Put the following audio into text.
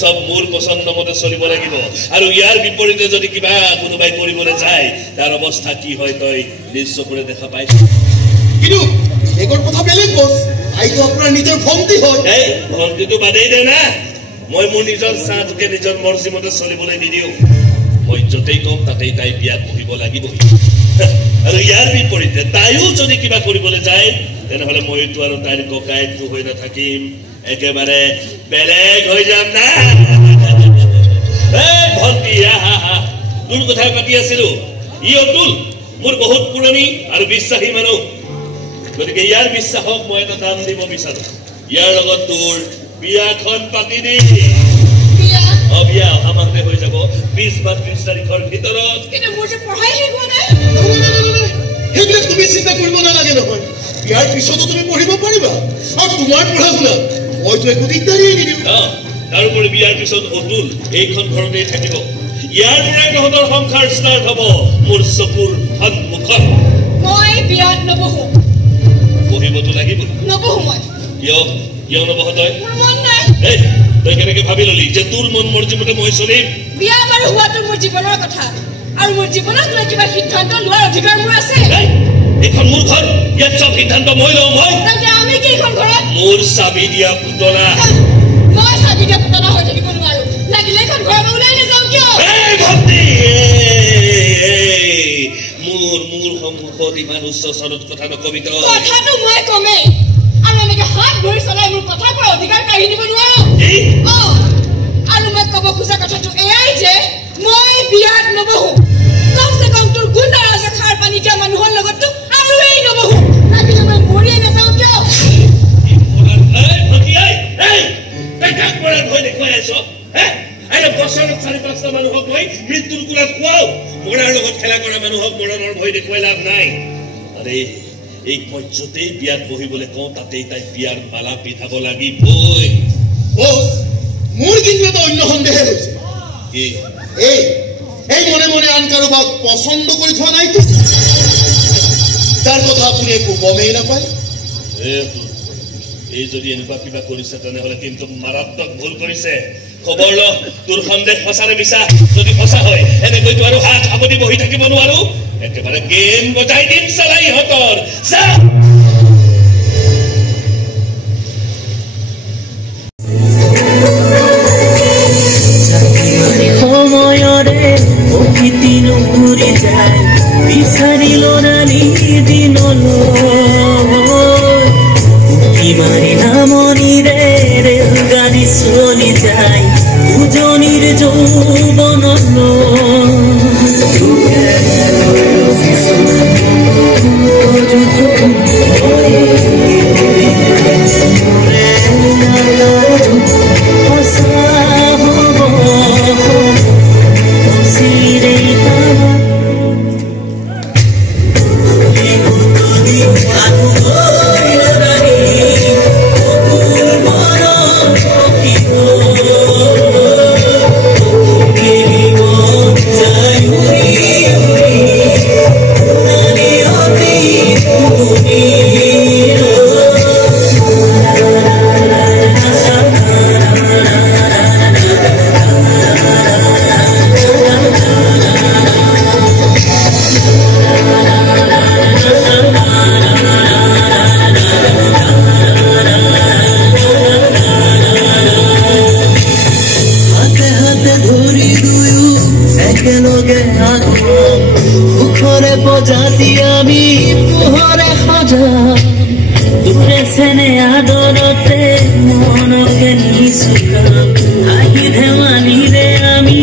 सब मोर पसंद मते चलिब লাগিব আৰু ইয়াৰ বিপৰীতে যদি কিবা কোনোবাই কৰিবলৈ যায় তাৰ অৱস্থা কি হয় তই নিশ্চয় কৰে দেখা পাইছ কিন্তু একৰ কথা বেলেগ বস আইতো আপোনাৰ নিজৰ ভন্তি হয় এই ভন্তিটো বাদেই দে না মই মোৰ নিজৰ সাথকে নিজৰ মৰ্জি মতে চলিবলৈ নিদিও মই যতেই কম তাতেই তাই বিয়াত বহিব লাগিব আৰু ইয়াৰ বিপৰীতে তাইও যদি কিবা কৰিবলৈ যায় তেনেহলে মইতো আৰু তাইৰ ককাইটো হৈ নাথাকিম একেবাৰে বেলেগ হৈ যাম না এই ভন্তি তোৰ কথা পাতি আছিল ই অতুল মোৰ বহুত পুৰণি আৰু বিশ্বাসী মানুহ গতিকে ইয়াৰ বিশ্বাসক মই এটা দান দিব বিচাৰো ইয়াৰ লগত তোৰ বিয়াখন পাতি দি বিয়া অহা মাহতে হৈ যাব 20 বা 30 তাৰিখৰ ভিতৰত কিন্তু মোৰ যে পঢ়াই শেষ হোৱা নাই সেইবিলাক তুমি চিন্তা কৰিব নালাগে নহয় বিয়াৰ পিছতো তুমি পঢ়িব পাৰিবা আৰু তোমাৰ পঢ়া শুনা মইতো একো দিগদাৰিয়ে নিদিওঁ তাৰোপৰি বিয়াৰ পিছত অতুল এইখন ঘৰতেই থাকিব ইয়াৰ পৰাই তহঁতৰ সংসাৰ ষ্টাৰ্ট হ'ব মোৰ চকুৰ সন্মুখত মই বিয়াত নবহো বহিবতো লাগিব নবহো মই কিয় নবহ তই মোৰ মন নাই এই তই কেনেকে ভাবি ললি যে তোৰ মন মৰ্জি মতে মই চলিম বিয়া বাৰু হোৱাটো মোৰ জীৱনৰ কথা আৰু মোৰ জীৱনত লৈ কিবা সিদ্ধান্ত লোৱাৰ অধিকাৰ মোৰ আছে এখন মোৰ ঘৰ ইয়াত সব সিদ্ধান্ত মই লওঁ মই আমি কি এখন ঘৰত মোৰ চাবি দিয়া পুতলা মই চাবি দিয়া পুতলা হৈ থাকিব নোৱাৰো লাগিলে এখন ঘৰৰ পৰা ওলাই নাযাওঁ কিয় এই ভন্তি মোৰ সন্মুখত ইমান উচ্চ স্বৰত কথা নকবি তই কথাটো মই কমেই আৰু এনেকে হাত ভৰি চলাই মোৰ কথা পৰা অধিকাৰ কাঢ়ি নিব নোৱাৰো আৰু মই কব খোজা কথাটো এয়াই যে মই বিয়াত নবহো কমসে কম তোৰ গুণ্ডা ৰাজক সাৰ পানী দিয়া মানুহৰ লগতো আৰু এই নবহো লাগিলে মই মৰিয়ে নাযাওঁ কিয় তই কাক মৰাৰ ভয় দেখুৱাই আছ বছৰত 4-5টা মানুহক মই মৃত্যুৰ কোলাত খুৱাও মৰাৰ লগত খেলা কৰা মানুহক মৰণৰ ভয় দেখুৱাই লাভ নাই আৰে এই পৰ্যতেই বিয়াত বহিবলৈ কওঁ তাতেই তাই বিয়াৰ মালা পিন্ধাব লাগিবই মোৰ কিন্তু এটা অন্য সন্দেহে হৈছে এই মনে মনে আন কাৰোবাক পচন্দ কৰি থোৱা নাইতো তাৰ কথা আপুনি একো গমেই নাপায় এই যদি এনেকুৱা কিবা কৰিছে তেনেহ'লে কিন্তু মাৰাত্মক ভুল কৰিছে খবৰ ল তোৰ সন্দেহ সঁচানে মিছা যদি সঁচা হয় এনেকৈতো আৰু হাত সাৱটি বহি থাকিব নোৱাৰো একেবাৰে গেম বজাই দিম চালাই ইহঁতৰ যা সময়ৰে অতিথি নুঘূৰি যায় বিচাৰিল নানি দিনলৈ মাৰি নামনিৰে ৰেলগাড়ী চলি যায় উজনিৰ যৌৱনলৈ মুখৰে বজাতি আমি পোহৰে সজাম তোৰে চেনে আদৰতে মনকে নিচুকাম হাঁহি ধেমালিৰে আমি